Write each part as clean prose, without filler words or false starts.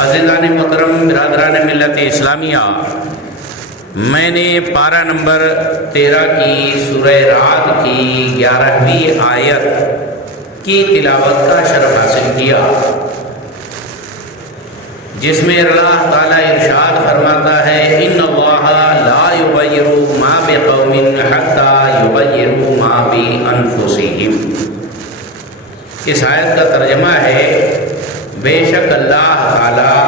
عزیزان محترم، برادران ملت اسلامیہ، میں نے پارہ نمبر 13 کی سورہ رعد کی 11ویں آیت کی تلاوت کا شرف حاصل کیا، جس میں اللہ تعالیٰ ارشاد فرماتا ہے ان اللہ لا یغیر ما بقوم حتی یغیروا ما بانفسہم۔ اس آیت کا ترجمہ ہے بے شک اللہ تعالیٰ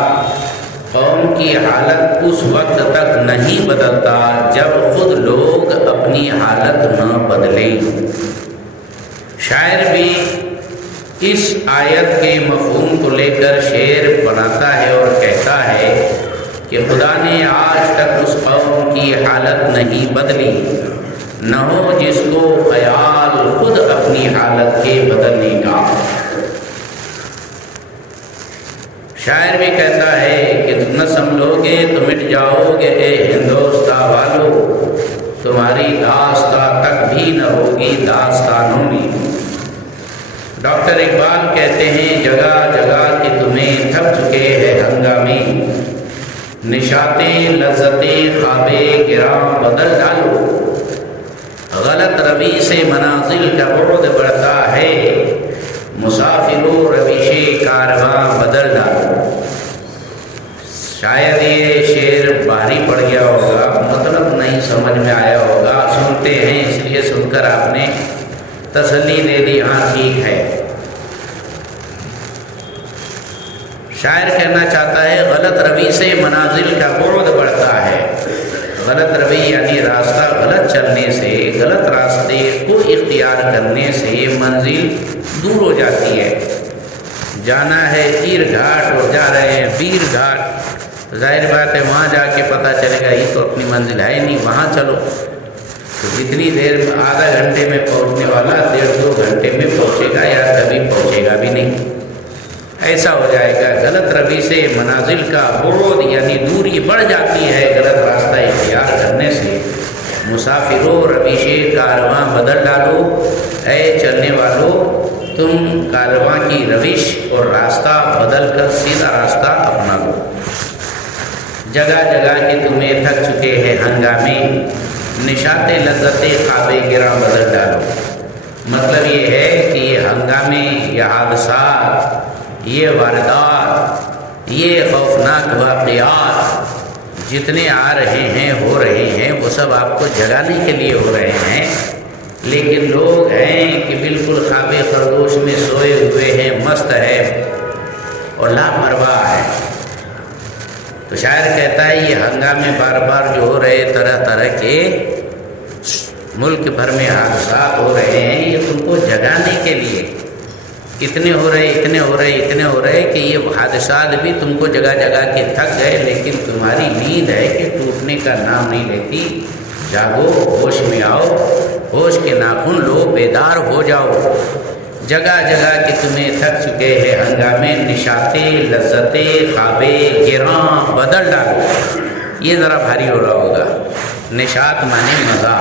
قوم کی حالت اس وقت تک نہیں بدلتا جب خود لوگ اپنی حالت نہ بدلیں۔ شاعر بھی اس آیت کے مفہوم کو لے کر شعر بناتا ہے اور کہتا ہے کہ خدا نے آج تک اس قوم کی حالت نہیں بدلی، نہ ہو جس کو خیال خود اپنی حالت کے بدلنے کا۔ شاعر بھی کہتا ہے کہ نہ سنبھلو گے تو مٹ جاؤ گے اے ہندوستاں والو، تمہاری داستاں تک بھی نہ ہوگی داستانوں میں۔ ڈاکٹر اقبال کہتے ہیں جگہ جگہ کہ تمہیں تھک چکے ہیں ہنگامے، نشاطیں لذتیں خوابیں گراں بدل ڈالو، غلط روی سے منازل کا بعد بڑھتا ہے، مسافروں روش کارواں بدل ڈالو۔ شاید یہ شعر بھاری پڑ گیا ہوگا، مطلب نہیں سمجھ میں آیا ہوگا، سنتے ہیں اس لیے سن کر آپ نے تسلی دے دی، ہاں ٹھیک ہے۔ شاعر کہنا چاہتا ہے غلط روی سے منازل کا بعد بڑھتا ہے۔ غلط روی یعنی راستہ غلط چلنے سے، غلط راستے کو اختیار کرنے سے منزل دور ہو جاتی ہے۔ جانا ہے تیر گھاٹ اور جا رہے ہیں بیر گھاٹ، ظاہر بات ہے وہاں جا کے پتہ چلے گا یہ تو اپنی منزل ہے نہیں، وہاں چلو تو جتنی دیر آدھا گھنٹے میں پہنچنے والا 1.5-2 گھنٹے میں پہنچے گا یا کبھی پہنچے گا بھی نہیں، ایسا ہو جائے گا۔ غلط روی سے منازل کا بعد یعنی دوری بڑھ جاتی ہے غلط راستہ اختیار کرنے سے۔ مسافروں روش کارواں بدل ڈالو، اے چلنے والوں تم کارواں کی روش اور راستہ بدل کر سیدھا راستہ اپنا لو۔ جگہ جگہ کہ تمہیں تھک چکے ہیں ہنگامے، نشاطیں لذتیں خوابیں گراں بدل ڈالو۔ مطلب یہ ہے کہ یہ ہنگامے، یہ حادثات، یہ واردات، یہ خوفناک واقعات جتنے آ رہے ہیں ہو رہے ہیں وہ سب آپ کو جگانے کے لیے ہو رہے ہیں، لیکن لوگ ہیں کہ بالکل خواب خرگوش میں سوئے ہوئے ہیں، مست ہے اور لاپرواہ ہے۔ تو شاعر کہتا ہے یہ ہنگامے بار بار جو ہو رہے، طرح طرح کے ملک بھر میں حادثات ہو رہے ہیں، یہ تم کو جگانے کے لیے اتنے ہو رہے کہ یہ حادثات بھی تم کو جگہ جگہ کے تھک گئے، لیکن تمہاری نیند ہے کہ ٹوٹنے کا نام نہیں لیتی۔ جاگو، ہوش میں آؤ، ہوش کے ناخن لو، بیدار ہو جاؤ۔ جگہ جگہ کہ تمہیں تھک چکے ہیں ہنگامے، نشاطیں لذتیں خوابیں گراں بدل ڈالو۔ یہ ذرا بھاری ہو رہا ہوگا۔ نشاط مانے مزہ،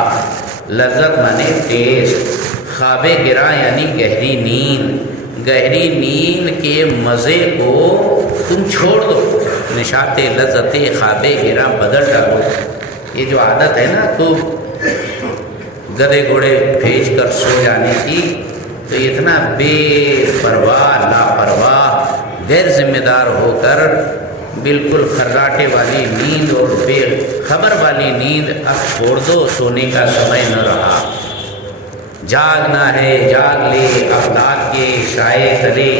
لذت مانے ٹیسٹ، خواب گراں یعنی گہری نیند۔ گہری نیند کے مزے کو تم چھوڑ دو، نشاطیں لذتیں خواب گراں بدل ڈالو۔ یہ جو عادت ہے نا تو گدھے گھوڑے بھیج کر سو جانے کی، تو اتنا بے پرواہ لاپرواہ غیر ذمہ دار ہو کر بالکل خراٹے والی نیند اور بے خبر والی نیند اب چھوڑ دو، سونے کا سمے نہ رہا۔ جاگنا ہے جاگ لے افلاک کے سائے تلے،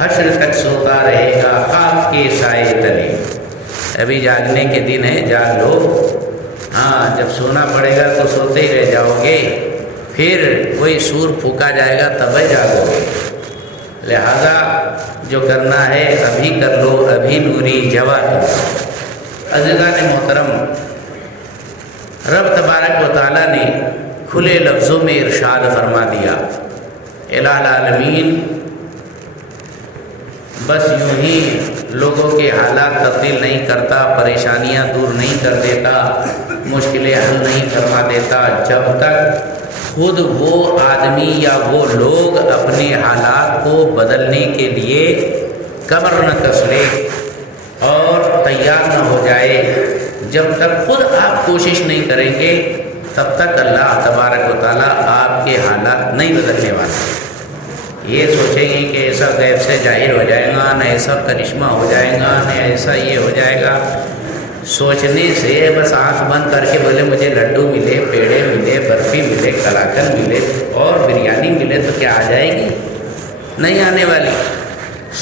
حشر تک سوتا رہے گا خاک کے سائے تلے۔ ابھی جاگنے کے دن ہے، جاگ لو، ہاں جب سونا پڑے گا تو سوتے ہی رہ جاؤ گے، پھر کوئی سور پھونکا جائے گا تب جاگو گے۔ لہذا جو کرنا ہے ابھی کر لو، ابھی نوری جوا کرو۔ عزیزان محترم، رب تبارک و تعالیٰ نے کھلے لفظوں میں ارشاد فرما دیا، الہ العالمین بس یوں ہی لوگوں کے حالات تبدیل نہیں کرتا، پریشانیاں دور نہیں کر دیتا، مشکلیں حل نہیں فرما دیتا جب تک خود وہ آدمی یا وہ لوگ اپنے حالات کو بدلنے کے لیے کمر نہ کس لے، تیار نہ ہو جائے، جب تک خود آپ کوشش نہیں کریں گے، تب تک اللہ تبارک و تعالیٰ آپ کے حالات نہیں بدلنے والے۔ یہ سوچیں گے کہ ایسا غیب سے ظاہر ہو جائے گا، نہ ایسا کرشمہ ہو جائے گا، نہ ایسا یہ ہو جائے گا، سوچنے سے بس آنکھ بند کر کے بولے مجھے لڈو ملے، پیڑے ملے، برفی ملے، کلاکند ملے اور بریانی ملے تو کیا آ جائے گی؟ نہیں آنے والی۔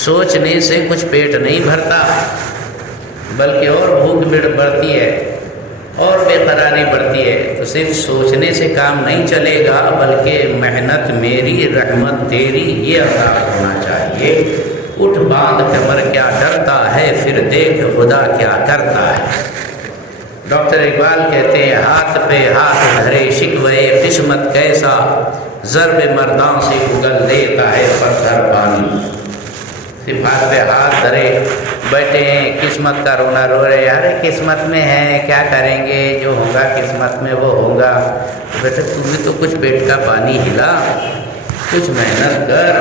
سوچنے سے کچھ پیٹ نہیں بھرتا، بلکہ اور بھوک بڑھتی ہے اور بے قراری بڑھتی ہے۔ تو صرف سوچنے سے کام نہیں چلے گا، بلکہ محنت میری رحمت تیری، یہ انداز ہونا چاہیے۔ اٹھ باندھ کمر کیا ڈرتا ہے، پھر دیکھ خدا کیا کرتا ہے۔ ڈاکٹر اقبال کہتے ہیں ہاتھ پہ ہاتھ دھرے شکوے قسمت کیسا، ضرب مرداں سے اگل دیتا ہے پتھر پانی۔ صرف ہاتھ پہ ہاتھ دھرے بیٹھے ہیں، قسمت کا رونا رو رہے، یار قسمت میں ہے کیا کریں گے، جو ہوگا قسمت میں وہ ہوگا۔ بیٹا تم بھی تو کچھ پیٹ کا پانی ہلا، کچھ محنت کر،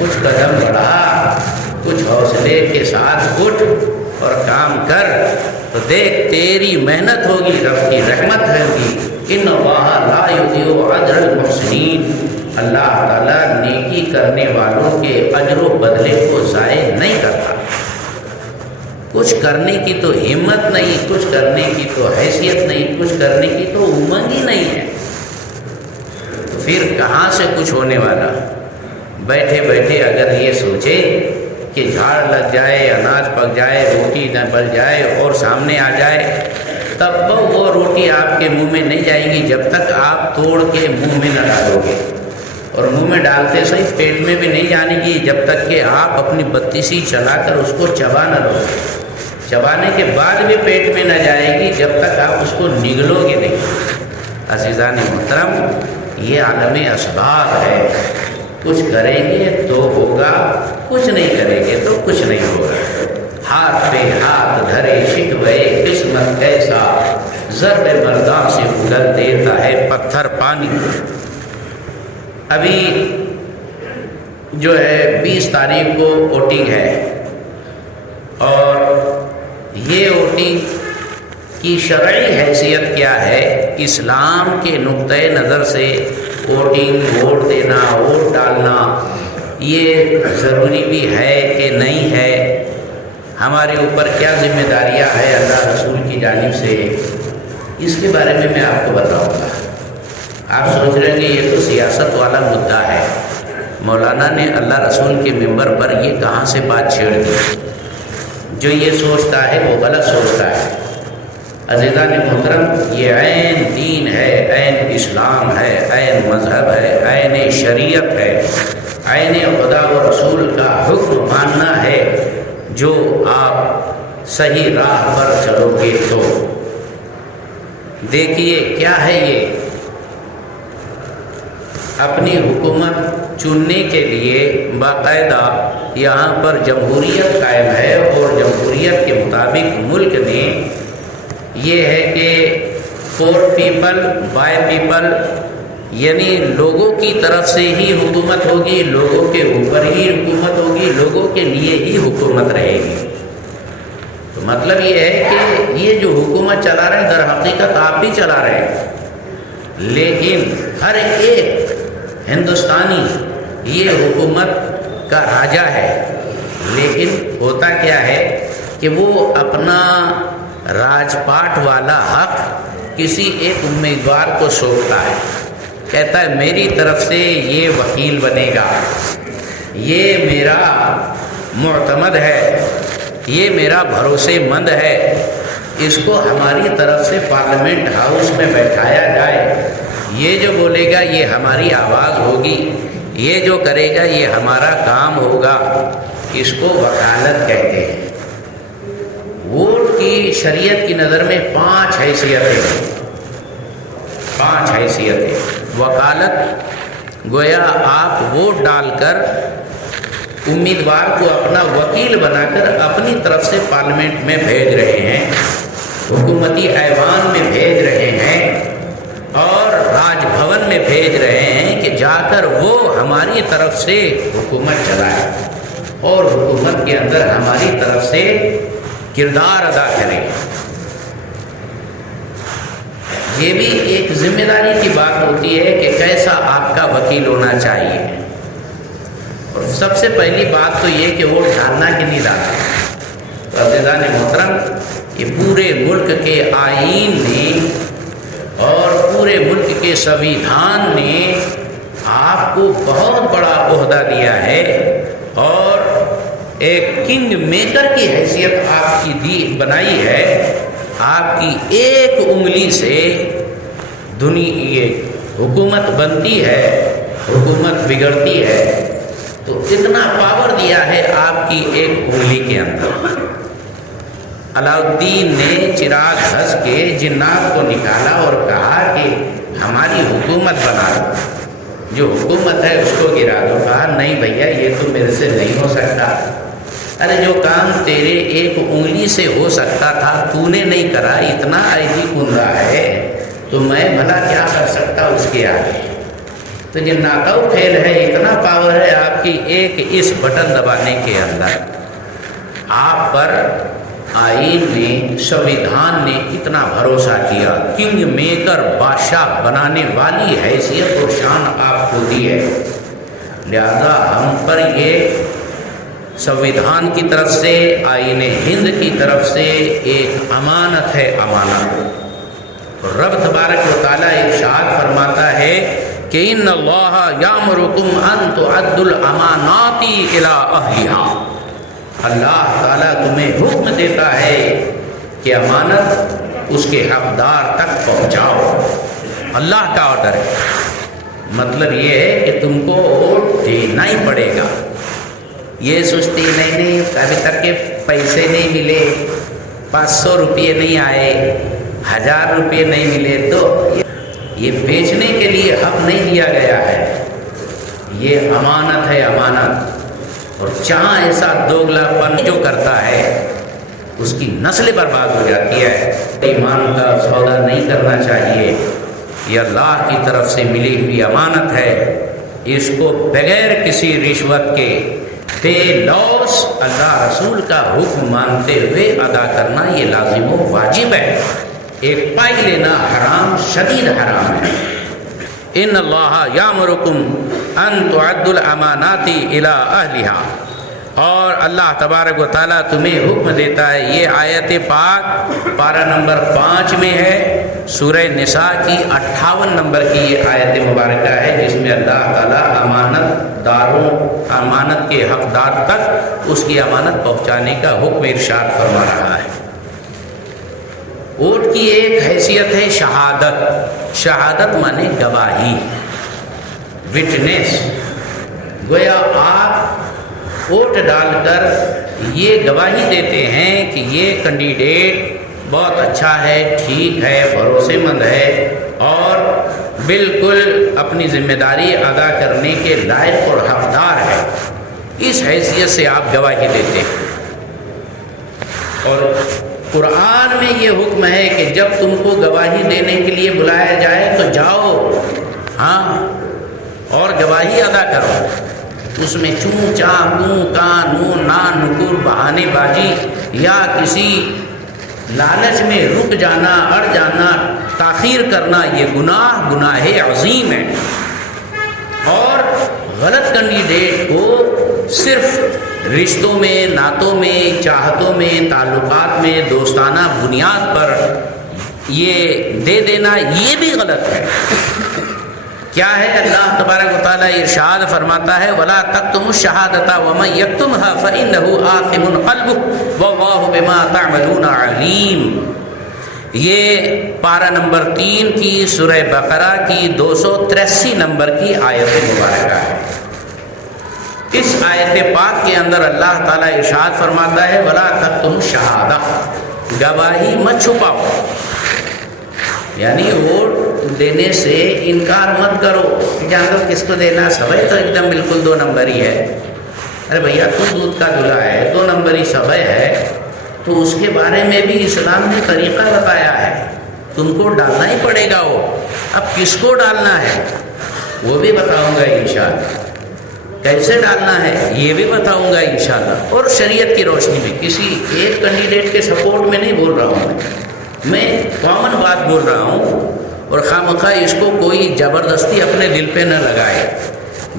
کچھ قدم بڑھا، کچھ حوصلے کے ساتھ اٹھ اور کام کر، تو دیکھ تیری محنت ہوگی، رب کی رحمت ہوگی۔ ان اللہ لا یضیع اجر المحسنین، اللہ تعالیٰ نیکی کرنے والوں کے اجر و بدلے کو ضائع نہیں کرتا۔ کچھ کرنے کی تو ہمت نہیں، کچھ کرنے کی تو حیثیت نہیں، کچھ کرنے کی تو امنگ ہی نہیں ہے، تو پھر کہاں سے کچھ ہونے والا؟ بیٹھے بیٹھے اگر یہ سوچے کہ جھاڑ لگ جائے، اناج پک جائے، روٹی نہ بل جائے اور سامنے آ جائے، تب وہ روٹی آپ کے منہ میں نہیں جائے گی جب تک آپ توڑ کے منہ میں نہ ڈالو گے، اور منہ میں ڈالتے صحیح پیٹ میں بھی نہیں جانے گی جب تک کہ آپ اپنی بتیسی چلا کر اس کو چبا نہ لو گے۔ چبانے کے بعد بھی پیٹ میں نہ جائے گی جب تک آپ اس کو نگلو گے نہیں۔ عزیزان محترم، یہ عالم اسباب ہے، کچھ کریں گے تو ہوگا، کچھ نہیں کریں گے تو کچھ نہیں ہوگا۔ ہاتھ پہ ہاتھ دھرے شکوے قسمت کیسا، ضرب مرداں سے اگل دیتا ہے پتھر پانی۔ ابھی جو ہے 20 تاریخ کو ووٹنگ ہے، اور یہ ووٹنگ کی شرعی حیثیت کیا ہے؟ اسلام کے نقطۂ نظر سے ووٹنگ، ووٹ دینا، ووٹ ڈالنا یہ ضروری بھی ہے کہ نہیں ہے؟ ہمارے اوپر کیا ذمہ داریاں ہیں اللہ رسول کی جانب سے؟ اس کے بارے میں آپ کو بتاؤں گا۔ آپ سوچ رہے ہیں کہ یہ تو سیاست والا مدعا ہے، مولانا نے اللہ رسول کے ممبر پر یہ کہاں سے بات چھیڑ دی؟ جو یہ سوچتا ہے وہ غلط سوچتا ہے۔ عزیزان محترم، یہ عین دین ہے، عین اسلام ہے، عین مذہب ہے، عین شریعت ہے، عین خدا و رسول کا حکم ماننا ہے۔ جو آپ صحیح راہ پر چلو گے تو دیکھیے کیا ہے یہ، اپنی حکومت چننے کے لیے باقاعدہ یہاں پر جمہوریت قائم ہے، اور جمہوریت کے مطابق ملک میں یہ ہے کہ فور پیپل بائی پیپل، یعنی لوگوں کی طرف سے ہی حکومت ہوگی، لوگوں کے اوپر ہی حکومت ہوگی، لوگوں کے لیے ہی حکومت رہے گی۔ تو مطلب یہ ہے کہ یہ جو حکومت چلا رہے ہیں در حقیقت آپ بھی چلا رہے ہیں، لیکن ہر ایک ہندوستانی یہ حکومت کا راجا ہے، لیکن ہوتا کیا ہے کہ وہ اپنا راج پاٹ والا حق کسی ایک امیدوار کو سونپتا ہے، کہتا ہے میری طرف سے یہ وکیل بنے گا، یہ میرا معتمد ہے، یہ میرا بھروسے مند ہے، اس کو ہماری طرف سے پارلیمنٹ ہاؤس میں بیٹھایا جائے، یہ جو بولے گا یہ ہماری آواز ہوگی، یہ جو کرے گا یہ ہمارا کام ہوگا، اس کو وکالت کہتے ہیں۔ ووٹ کی شریعت کی نظر میں 5 حیثیتیں ہیں، 5 حیثیتیں۔ وکالت گویا آپ ووٹ ڈال کر امیدوار کو اپنا وکیل بنا کر اپنی طرف سے پارلیمنٹ میں بھیج رہے ہیں، حکومتی ایوان میں بھیج رہے ہیں، اور راج بھون میں بھیج رہے ہیں کہ جا کر وہ ہماری طرف سے حکومت چلائے، اور حکومت کے اندر ہماری طرف سے کردار ادا کرے۔ یہ بھی ایک ذمہ داری کی بات ہوتی ہے کہ کیسا آپ کا وکیل ہونا چاہیے، اور سب سے پہلی بات تو یہ کہ ووٹ ڈالنا کہ نہیں ڈالنا۔ عزیزان محترم، یہ پورے ملک کے آئین نے اور پورے ملک کے سنویدھان نے آپ کو بہت بڑا عہدہ دیا ہے، اور ایک کنگ میکر کی حیثیت آپ کی بنائی ہے۔ آپ کی ایک انگلی سے یہ حکومت بنتی ہے، حکومت بگڑتی ہے، تو اتنا پاور دیا ہے آپ کی ایک انگلی کے اندر۔ علاء الدین نے چراغ گھس کے جنات کو نکالا اور کہا کہ ہماری حکومت بنا دو، جو حکومت ہے اس کو گرا دو۔ کہا نہیں بھیا، یہ تو میرے سے نہیں ہو سکتا۔ ارے جو کام تیرے ایک انگلی سے ہو سکتا تھا تو نے نہیں کرا، اتنا ایدی کندا ہے تو میں بھلا کیا کر سکتا اس کے آگے؟ تو یہ ناکاؤ کھیل ہے، اتنا پاور ہے آپ کی ایک اس بٹن دبانے کے اندر۔ آپ پر آئین نے، سنویدھان نے اتنا بھروسہ کیا، کنگ میکر، بادشاہ بنانے والی حیثیت اور شان آپ کو دی ہے، لہذا ہم پر یہ سنویدھان کی طرف سے، آئین ہند کی طرف سے ایک امانت ہے، امانت۔ رب تبارک و تعالیٰ ارشاد فرماتا ہے کہ ان اللہ یامرکم ان تؤدوا الامانات الی اہلہا، اللہ تعالیٰ تمہیں حکم دیتا ہے کہ امانت اس کے حقدار تک پہنچاؤ۔ اللہ کا آرڈر ہے، مطلب یہ ہے کہ تم کو ووٹ دینا ہی پڑے گا۔ یہ سوچتی نہیں ابھی تک کے پیسے نہیں ملے، 500 روپئے نہیں آئے، 1000 روپئے نہیں ملے، تو یہ بیچنے کے لیے حق نہیں دیا گیا ہے، یہ امانت ہے، امانت۔ اور جہاں ایسا دوگلا پن جو کرتا ہے اس کی نسل برباد ہو جاتی ہے۔ ایمان کا سودا نہیں کرنا چاہیے، یہ اللہ کی طرف سے ملی ہوئی امانت ہے، اس کو بغیر کسی رشوت کے بے لوث اللہ رسول کا حکم مانتے ہوئے ادا کرنا یہ لازم و واجب ہے۔ ایک پائی لینا حرام، شدید حرام ہے۔ ان اللہ یامرکم ان تؤدوا الامانات الی اہلہا، اور اللہ تبارک و تعالیٰ تمہیں حکم دیتا ہے۔ یہ آیت پاک پارہ نمبر 5 میں ہے، سورہ نساء کی 58 نمبر کی یہ آیت مبارکہ ہے، جس میں اللہ تعالیٰ امانت داروں، امانت کے حقدار تک اس کی امانت پہنچانے کا حکم ارشاد فرما رہا ہے۔ ووٹ کی ایک حیثیت ہے شہادت، شہادت مانے گواہی، وٹنس۔ گویا آپ ووٹ ڈال کر یہ گواہی دیتے ہیں کہ یہ کینڈیڈیٹ بہت اچھا ہے، ٹھیک ہے، بھروسے مند ہے، اور بالکل اپنی ذمہ داری ادا کرنے کے لائق اور حقدار ہے۔ اس حیثیت سے آپ گواہی دیتے ہیں۔ اور قرآن میں یہ حکم ہے کہ جب تم کو گواہی دینے کے لیے بلایا جائے تو جاؤ، ہاں، اور گواہی ادا کرو۔ اس میں چوں چاں کوں کاں نون نان نکور، بہانے بازی یا کسی لالچ میں رک جانا، اڑ جانا، تاخیر کرنا، یہ گناہ عظیم ہے۔ اور غلط کینڈیڈیٹ کو صرف رشتوں میں، نعتوں میں، چاہتوں میں، تعلقات میں، دوستانہ بنیاد پر یہ دے دینا، یہ بھی غلط ہے۔ کیا ہے؟ اللہ تبارک و تعالیٰ ارشاد فرماتا ہے وَلَا تَكْتُمُوا الشَّهَادَةَ وَمَن يَكْتُمْهَا فَإِنَّهُ آثِمٌ قَلْبُهُ وَاللَّهُ بِمَا تَعْمَلُونَ عَلِيمٌ۔ یہ پارہ نمبر 3 کی سورہ بقرہ کی 283 نمبر کی آیت مبارکہ ہے۔ اس آیت پاک کے اندر اللہ تعالیٰ ارشاد فرماتا ہے وَلَا تَكْتُمُوا الشَّهَادَةَ، گواہی مت چھپاؤ، یعنی ووٹ دینے سے انکار مت کرو کہ جانو کس کو دینا، سبھی تو ایک دم بالکل 2 نمبری ہے۔ ارے بھیا تو دودھ کا دلہا ہے، 2 نمبری سبھی ہے، تو اس کے بارے میں بھی اسلام نے طریقہ بتایا ہے، تم کو ڈالنا ہی پڑے گا۔ وہ اب کس کو ڈالنا ہے وہ بھی بتاؤں گا انشاءاللہ۔ کیسے ڈالنا ہے یہ بھی بتاؤں گا انشاءاللہ، اور شریعت کی روشنی میں، کسی ایک کینڈیڈیٹ کے سپورٹ میں نہیں بول رہا ہوں، میں کامن بات بول رہا ہوں، اور خواہ اس کو کوئی زبردستی اپنے دل پہ نہ لگائے۔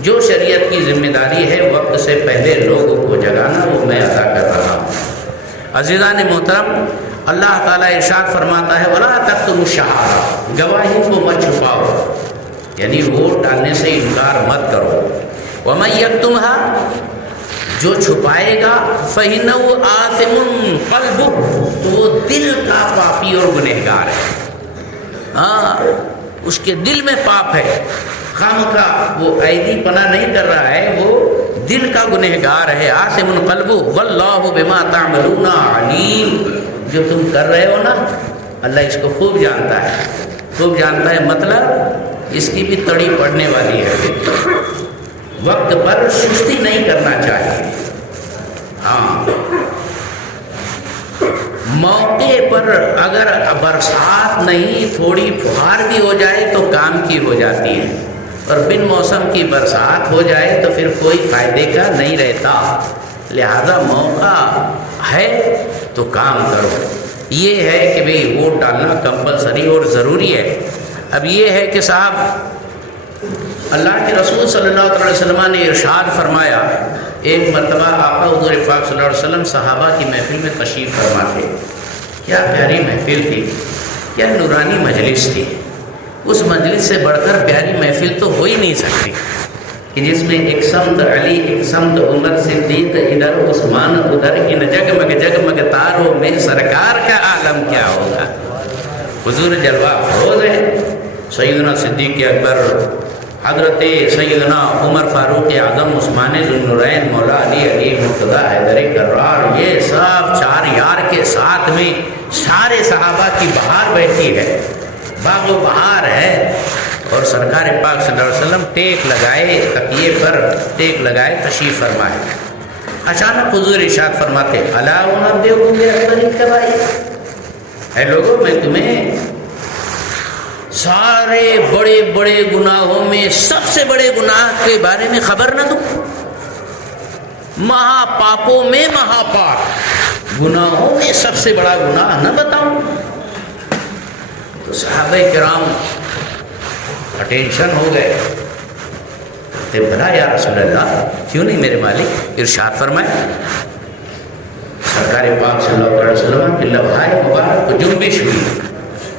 جو شریعت کی ذمہ داری ہے وقت سے پہلے لوگوں کو جگانا، وہ میں ادا کر رہا ہوں۔ عزیزان محترم، اللہ تعالیٰ ارشاد فرماتا ہے وَلَا تَكْتُمُوا الشَّهَادَةَ، گواہی کو مت چھپاؤ، یعنی ووٹ ڈالنے سے انکار مت کرو۔ وَمَن يَكْتُمْهَا، جو چھپائے گا فَإِنَّهُ آثِمٌ قَلْبُهُ، تو وہ دل کا پاپی اور گنہگار ہے۔ ہاں، اس کے دل میں پاپ ہے، خام کا وہ ایدی پناہ نہیں کر رہا ہے، وہ دل کا گنہگار ہے۔ آثم قلبہ واللہ بما تعملون علیم، جو تم کر رہے ہو نا اللہ اس کو خوب جانتا ہے، خوب جانتا ہے، مطلب اس کی بھی تڑی پڑنے والی ہے۔ وقت پر سستی نہیں کرنا چاہیے، ہاں موقع پر اگر برسات نہیں تھوڑی پھوار بھی ہو جائے تو کام کی ہو جاتی ہے، اور بن موسم کی برسات ہو جائے تو پھر کوئی فائدے کا نہیں رہتا، لہذا موقع ہے تو کام کرو۔ یہ ہے کہ بھئی ووٹ ڈالنا کمپلسری اور ضروری ہے۔ اب یہ ہے کہ صاحب اللہ کے رسول صلی اللہ علیہ وسلم نے ارشاد فرمایا، ایک مرتبہ آقا حضور پاک صلی اللہ علیہ وسلم صحابہ کی محفل میں تشریف فرما تھے، کیا پیاری محفل تھی، کیا نورانی مجلس تھی، اس مجلس سے بڑھ کر پیاری محفل تو ہو ہی نہیں سکتی کہ جس میں ایک سمت علی، ایک سمت عمر صدیق، ادھر عثمان، ادھر ان جگمگ جگمگ تاروں میں سرکار کا عالم کیا ہوگا۔ حضور جلوہ افروز ہے، سیدنا صدیق اکبر، حضرت سیدنا عمر فاروق اعظم، عثمان ذو النورین، مولا علی، علی مرتضیٰ، حیدر کرار، یہ سب چار یار کے ساتھ میں سارے صحابہ کی بہار بیٹھی ہے، باغ و بہار ہے، اور سرکار پاک صلی اللہ علیہ وسلم ٹیک لگائے، تکیے پر ٹیک لگائے تشریف فرمائے۔ اچانک حضور ارشاد فرماتے الا انبئکم باکبر الکبائر، اے لوگوں میں تمہیں سارے بڑے بڑے گناہوں میں سب سے بڑے گناہ کے بارے میں خبر نہ دوں، مہا پاپوں میں مہا پاپ، گناہوں میں سب سے بڑا گناہ نہ بتاؤں؟ تو صحابہ کرام اٹینشن ہو گئے، کہتے بھلا یا رسول اللہ، کیوں نہیں میرے مالک، ارشاد فرمائے۔ سرکار پاک صلی اللہ علیہ وسلم کی لبھائے مبارک کو جنبش ہوئی،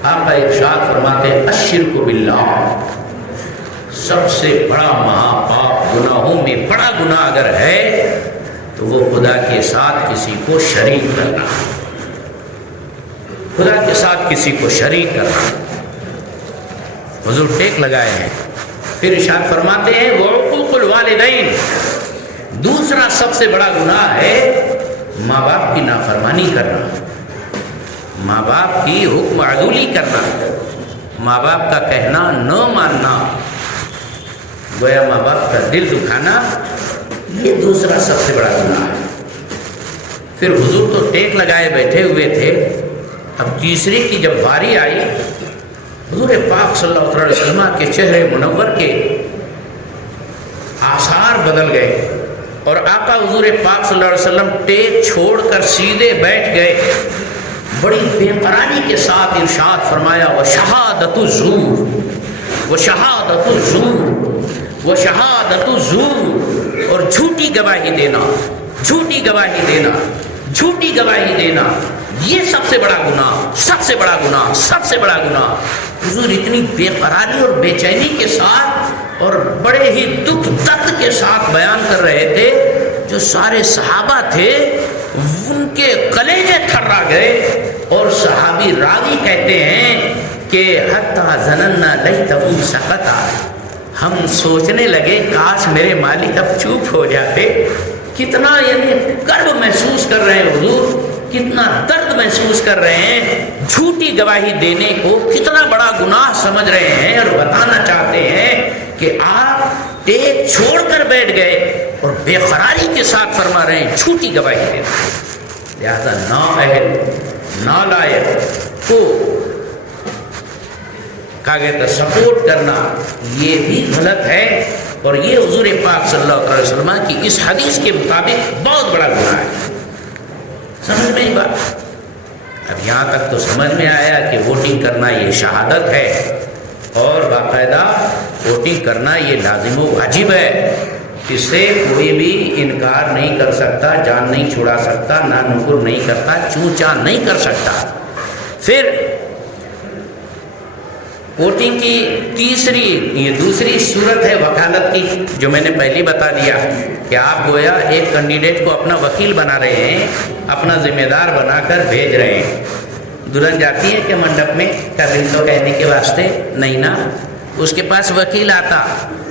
آقا ارشاد فرماتے الشرک باللہ، سب سے بڑا مہا پاپ، گناہوں میں بڑا گناہ اگر ہے تو وہ خدا کے ساتھ کسی کو شریک کرنا، خدا کے ساتھ کسی کو شریک کرنا۔ حضور ٹیک لگائے ہیں، پھر ارشاد فرماتے ہیں وعقوق الوالدین، دوسرا سب سے بڑا گناہ ہے ماں باپ کی نافرمانی کرنا، ماں باپ کی حکم عدولی کرنا، ماں باپ کا کہنا نہ ماننا، گویا ماں باپ کا دل دکھانا، یہ دوسرا سب سے بڑا گناہ ہے۔ پھر حضور تو ٹیک لگائے بیٹھے ہوئے تھے، اب تیسری کی جب باری آئی، حضور پاک صلی اللہ علیہ وسلم کے چہرے منور کے آثار بدل گئے، اور آقا حضور پاک صلی اللہ علیہ وسلم ٹیک چھوڑ کر سیدھے بیٹھ گئے، بڑی بے قراری کے ساتھ ارشاد فرمایا وشہادت الزور، وشہادت الزور، وشہادت الزور، اور جھوٹی گواہی دینا، جھوٹی گواہی دینا، جھوٹی گواہی دینا، یہ سب سے بڑا گناہ، سب سے بڑا گناہ، سب سے بڑا گناہ۔ حضور اتنی بے قراری اور بے چینی کے ساتھ اور بڑے ہی دکھ درد کے ساتھ بیان کر رہے تھے، جو سارے صحابہ تھے ان کے کلیجے تھرا گئے، اور صحابی راوی کہتے ہیں کہ حتی ظننا لیتہ سکتا، ہم سوچنے لگے کاش میرے مالک اب چوپ ہو جاتے، کتنا یعنی کرب محسوس کر رہے ہیں حضور، کتنا درد محسوس کر رہے ہیں، جھوٹی گواہی دینے کو کتنا بڑا گناہ سمجھ رہے ہیں، اور بتانا چاہتے ہیں کہ آپ ٹیک چھوڑ کر بیٹھ گئے اور بے قراری کے ساتھ فرما رہے ہیں جھوٹی گواہی دینا۔ لہذا نااہل نالائق کو کیا کہتا سپورٹ کرنا یہ بھی غلط ہے، اور یہ حضور پاک صلی اللہ علیہ وسلم کی اس حدیث کے مطابق بہت بڑا گناہ ہے۔ سمجھ میں ہی بات؟ اب یہاں تک تو سمجھ میں آیا کہ ووٹنگ کرنا یہ شہادت ہے، اور باقاعدہ ووٹنگ کرنا یہ لازم و واجب ہے، اس سے کوئی بھی انکار نہیں کر سکتا، جان نہیں چھڑا سکتا، نہ نکر نہیں کرتا، چوں چاں نہیں کر سکتا۔ پھر ووٹنگ کی دوسری صورت ہے وکالت کی، جو میں نے پہلے بتا دیا کہ آپ گویا ایک کینڈیڈیٹ کو اپنا وکیل بنا رہے ہیں، اپنا ذمہ دار بنا کر بھیج رہے ہیں۔ دلہن جاتی ہے کہ منڈپ میں قبل تو کہنے کے واسطے نہیں نا، اس کے پاس وکیل آتا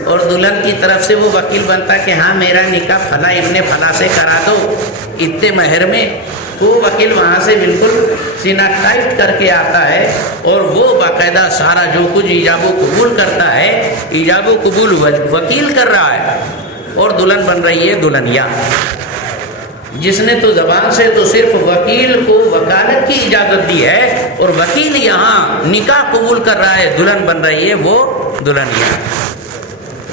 اور دلہن کی طرف سے وہ وکیل بنتا کہ ہاں میرا نکاح فلاں ابن فلاں سے کرا دو اتنے مہر میں، وہ وکیل وہاں سے بالکل سینہ ٹائٹ کر کے آتا ہے، اور وہ باقاعدہ سارا جو کچھ ایجاب و قبول کرتا ہے، ایجاب و قبول وکیل کر رہا ہے، اور دلہن بن رہی ہے دلہنیا، جس نے تو زبان سے تو صرف وکیل کو وکالت کی اجازت دی ہے، اور وکیل یہاں نکاح قبول کر رہا ہے، دلہن بن رہی ہے وہ دلہنیا۔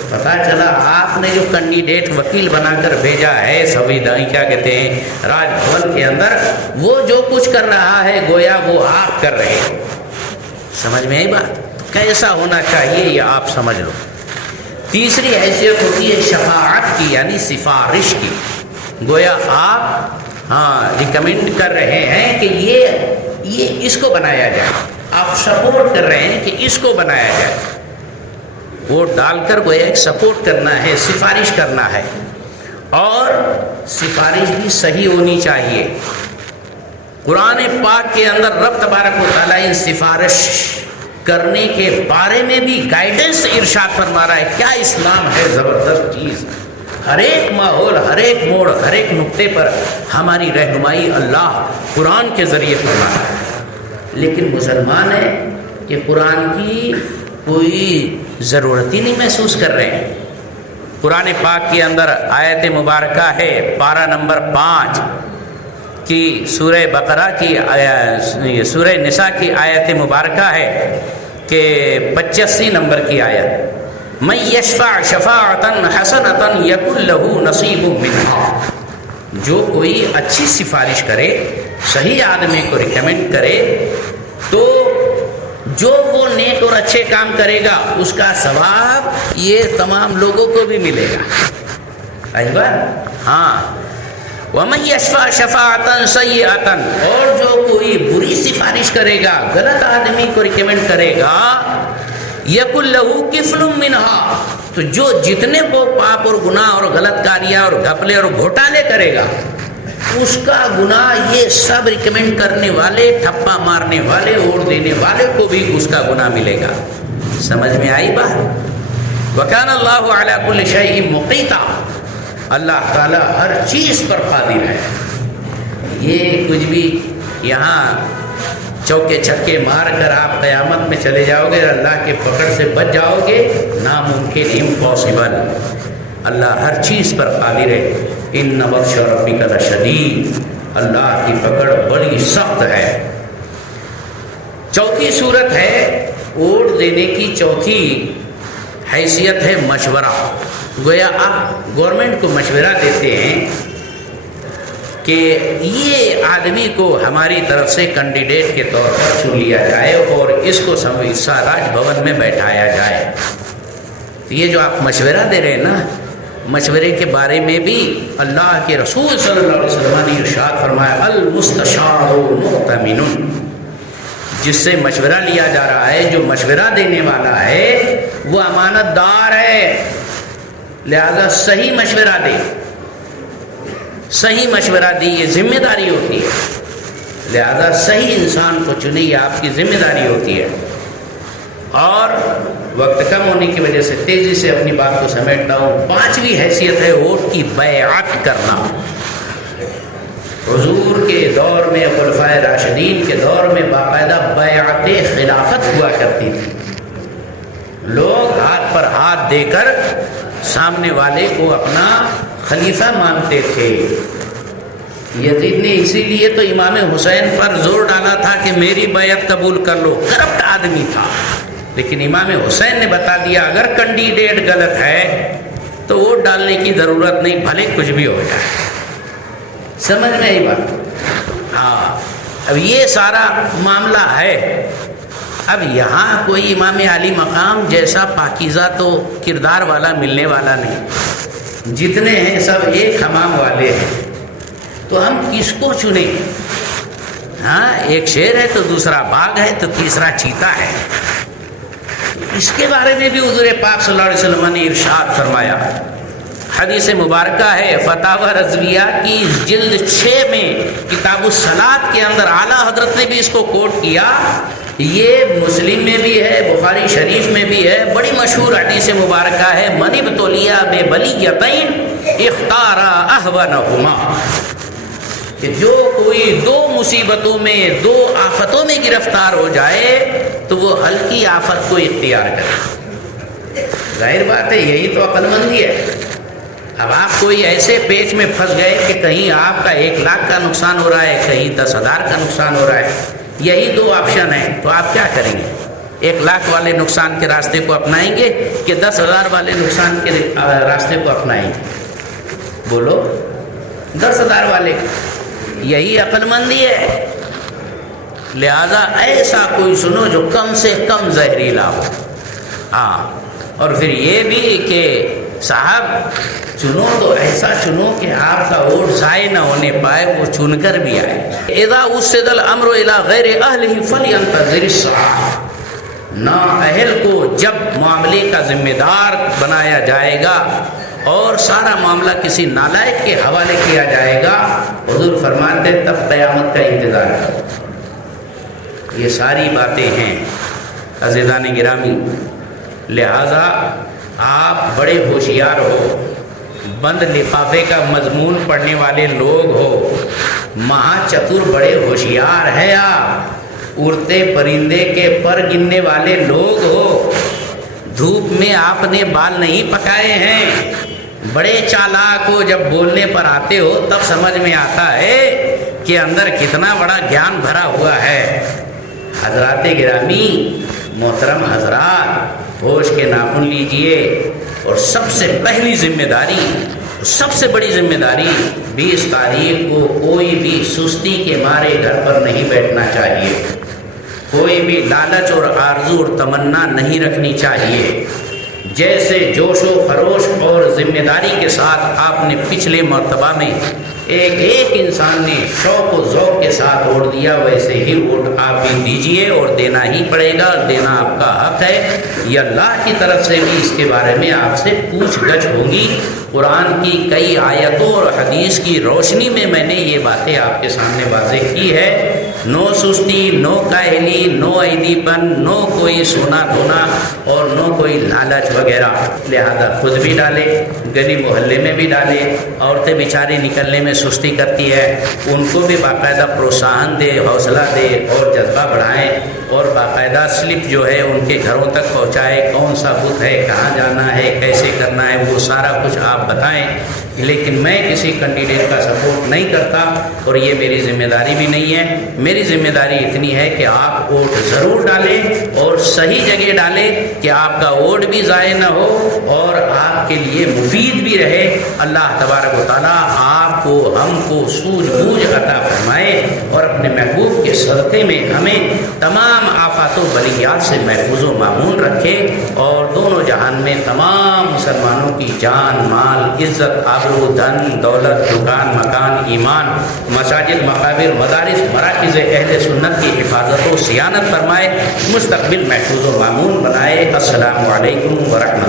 پتہ چلا آپ نے جو کینڈیڈیٹ وکیل بنا کر بھیجا ہے سویدھائی کیا کہتے ہیں راج بھون کے اندر، وہ جو کچھ کر رہا ہے گویا وہ آپ کر رہے ہیں۔ سمجھ میں آئی بات؟ کیسا ہونا چاہیے یہ آپ سمجھ لو۔ تیسری حیثیت ہوتی ہے شفاعت کی، یعنی سفارش کی، گویا آپ ریکمینڈ کر رہے ہیں کہ یہ اس کو بنایا جائے، آپ سپورٹ کر رہے ہیں کہ اس کو بنایا جائے، ووٹ ڈال کر گویا ایک سپورٹ کرنا ہے، سفارش کرنا ہے، اور سفارش بھی صحیح ہونی چاہیے۔ قرآن پاک کے اندر رب تبارک و تعالیٰ ان سفارش کرنے کے بارے میں بھی گائیڈنس ارشاد فرما رہا ہے۔ کیا اسلام ہے زبردست چیز، ہر ایک ماحول، ہر ایک موڑ، ہر ایک نقطے پر ہماری رہنمائی اللہ قرآن کے ذریعے فرما رہا ہے۔ لیکن مسلمان ہے کہ قرآن کی کوئی ضرورت ہی نہیں محسوس کر رہے ہیں۔ قرآن پاک کے اندر آیت مبارکہ ہے پارہ نمبر 5 کی سورہ بقرہ کی سورہ نساء کی آیت مبارکہ ہے کہ 85 نمبر کی آیت، من یشفع شفاعة حسنة یکن لہ نصیب منہا، جو کوئی اچھی سفارش کرے، صحیح آدمی کو ریکمینڈ کرے، تو جو وہ نیک اور اچھے کام کرے گا اس کا ثواب یہ تمام لوگوں کو بھی ملے گا۔ ایبا ہاں، وَمَن يَشْفَعْ شَفَاعَةً سَيِّئَةً، اور جو کوئی بری سفارش کرے گا، غلط آدمی کو ریکمینڈ کرے گا، يَكُن لَهُ كِفْلٌ مِّنْهَا، تو جو جتنے وہ پاپ اور گناہ اور غلط کاریاں اور گھپلے اور گھوٹالے کرے گا، اس کا گناہ یہ سب ریکمینڈ کرنے والے، ٹھپا مارنے والے، ووٹ دینے والے کو بھی اس کا گناہ ملے گا۔ سمجھ میں آئی بات؟ وَكَانَ اللَّهُ عَلَى كُلِّ شَيْءٍ مُقِيتًا، اللہ تعالیٰ ہر چیز پر قادر ہے۔ یہ کچھ بھی یہاں چوکے چھکے مار کر آپ قیامت میں چلے جاؤ گے، اللہ کے پکڑ سے بچ جاؤ گے، ناممکن، امپاسبل۔ اللہ ہر چیز پر قادر ہے۔ ان بطش ربک لشدید، اللہ کی پکڑ بڑی سخت ہے۔ چوتھی صورت ہے ووٹ دینے کی، چوتھی حیثیت ہے مشورہ۔ گویا آپ گورنمنٹ کو مشورہ دیتے ہیں کہ یہ آدمی کو ہماری طرف سے کینڈیڈیٹ کے طور پر چن لیا جائے اور اس کو راج بھون میں بیٹھایا جائے۔ تو یہ جو آپ مشورہ دے رہے ہیں نا، مشورے کے بارے میں بھی اللہ کے رسول صلی اللہ علیہ وسلم نے ارشاد فرمایا، المستشار مؤتمن، جس سے مشورہ لیا جا رہا ہے، جو مشورہ دینے والا ہے وہ امانت دار ہے، لہذا صحیح مشورہ دے، صحیح مشورہ دی، یہ ذمہ داری ہوتی ہے، لہذا صحیح انسان کو چنیں، یہ آپ کی ذمہ داری ہوتی ہے۔ اور وقت کم ہونے کی وجہ سے تیزی سے اپنی بات کو سمیٹتا ہوں۔ پانچویں حیثیت ہے ووٹ کی بیعت کرنا۔ حضور کے دور میں، خلفائے راشدین کے دور میں باقاعدہ بیعت خلافت ہوا کرتی تھی، لوگ ہاتھ پر ہاتھ دے کر سامنے والے کو اپنا خلیفہ مانتے تھے۔ یزید نے اسی لیے تو امام حسین پر زور ڈالا تھا کہ میری بیعت قبول کر لو، کرپٹ آدمی تھا، لیکن امام حسین نے بتا دیا اگر کینڈیڈیٹ غلط ہے تو ووٹ ڈالنے کی ضرورت نہیں، بھلے کچھ بھی ہو جائے۔ سمجھ میں آئی بات؟ ہاں، اب یہ سارا معاملہ ہے۔ اب یہاں کوئی امام عالی مقام جیسا پاکیزہ تو کردار والا ملنے والا نہیں، جتنے ہیں سب ایک حمام والے ہیں، تو ہم کس کو چنیں؟ ہاں، ایک شیر ہے تو دوسرا باغ ہے تو تیسرا چیتا ہے۔ اس کے بارے میں بھی حضور پاک صلی اللہ علیہ وسلم نے ارشاد فرمایا، حدیث مبارکہ ہے فتاوی رضویہ کی جلد 6 میں کتاب الصلاۃ کے اندر اعلیٰ حضرت نے بھی اس کو کوٹ کیا۔ یہ مسلم میں بھی ہے، بخاری شریف میں بھی ہے، بڑی مشہور حدیث مبارکہ ہے، من ابتلی ببلیتین اختار اہونہما، کہ جو کوئی 2 مصیبتوں میں 2 آفتوں میں گرفتار ہو جائے تو وہ ہلکی آفت کو اختیار کرے۔ ظاہر بات ہے، یہی تو عقل مندی ہے۔ اب آپ کوئی ایسے پیچ میں پھنس گئے کہ کہیں آپ کا 1 لاکھ کا نقصان ہو رہا ہے، کہیں 10,000 کا نقصان ہو رہا ہے، یہی 2 آپشن ہیں، تو آپ کیا کریں گے؟ 1 لاکھ والے نقصان کے راستے کو اپنائیں گے کہ 10,000 والے نقصان کے راستے کو اپنائیں گے؟ بولو، 10,000 والے۔ یہی عقل مندی ہے۔ لہذا ایسا کوئی سنو جو کم سے کم زہریلا ہو۔ ہاں، اور پھر یہ بھی کہ صاحب چنو تو ایسا چنو کہ آپ کا ووٹ ضائع نہ ہونے پائے، وہ چن کر بھی آئے۔ اذا اسد الامر الى غیر اہلہ فلینتظر الساعۃ، نااہل کو جب معاملے کا ذمہ دار بنایا جائے گا اور سارا معاملہ کسی نالائق کے حوالے کیا جائے گا، حضور فرماتے تب قیامت کا انتظار کرو۔ یہ ساری باتیں ہیں عزیزان گرامی، لہذا آپ بڑے ہوشیار ہو، بند لفافے کا مضمون پڑھنے والے لوگ ہو، مہا چتر بڑے ہوشیار ہیں آپ، اڑتے پرندے کے پر گننے والے لوگ ہو، دھوپ میں آپ نے بال نہیں پکائے ہیں، بڑے چالاک ہو، جب بولنے پر آتے ہو تب سمجھ میں آتا ہے کہ اندر کتنا بڑا گیان بھرا ہوا ہے۔ حضرات گرامی، محترم حضرات، ہوش کے ناخن لیجئے، اور سب سے پہلی ذمہ داری، سب سے بڑی ذمہ داری، 20 تاریخ کو کوئی بھی سستی کے مارے گھر پر نہیں بیٹھنا چاہیے، کوئی بھی لالچ اور آرزو اور تمنا نہیں رکھنی چاہیے۔ جیسے جوش و خروش اور ذمہ داری کے ساتھ آپ نے پچھلے مرتبہ میں ایک انسان نے شوق و ذوق کے ساتھ ووٹ دیا، ویسے ہی ووٹ آپ بھی دیجئے، اور دینا ہی پڑے گا، دینا آپ کا حق ہے۔ یہ اللہ کی طرف سے بھی اس کے بارے میں آپ سے پوچھ گچھ ہوگی۔ قرآن کی کئی آیتوں اور حدیث کی روشنی میں میں نے یہ باتیں آپ کے سامنے واضح کی ہے۔ نو سستی، نو کاہلی، نو عیدی پن، نو کوئی سونا دھونا، اور نو کوئی لالچ وغیرہ۔ لہذا خود بھی ڈالے، گلی محلے میں بھی ڈالے، عورتیں بیچاری نکلنے میں سستی کرتی ہے، ان کو بھی باقاعدہ پروتساہن دے، حوصلہ دے اور جذبہ بڑھائیں، اور باقاعدہ سلپ جو ہے ان کے گھروں تک پہنچائے، کون سا بت ہے، کہاں جانا ہے، کیسے کرنا ہے، وہ سارا کچھ آپ بتائیں۔ لیکن میں کسی کینڈیڈیٹ کا سپورٹ نہیں کرتا، اور یہ میری ذمہ داری بھی نہیں ہے۔ میری ذمہ داری اتنی ہے کہ آپ ووٹ ضرور ڈالیں، اور صحیح جگہ ڈالیں کہ آپ کا ووٹ بھی ضائع نہ ہو اور آپ کے لیے مفید بھی رہے۔ اللہ تبارک و تعالیٰ آپ کو، ہم کو سوجھ بوجھ عطا فرمائے، اور اپنے محبوب کے صدقے میں ہمیں تمام آفات و بلیات سے محفوظ و مامون رکھے، اور دونوں جہان میں تمام مسلمانوں کی جان، مال، عزت، آبرو، دھن، دولت، دکان، مکان، ایمان، مساجد، مقابر، مدارس، مراکز اہل سنت کی حفاظت و صیانت فرمائے، مستقبل محفوظ و مامون بنائے۔ السلام علیکم ورحمۃ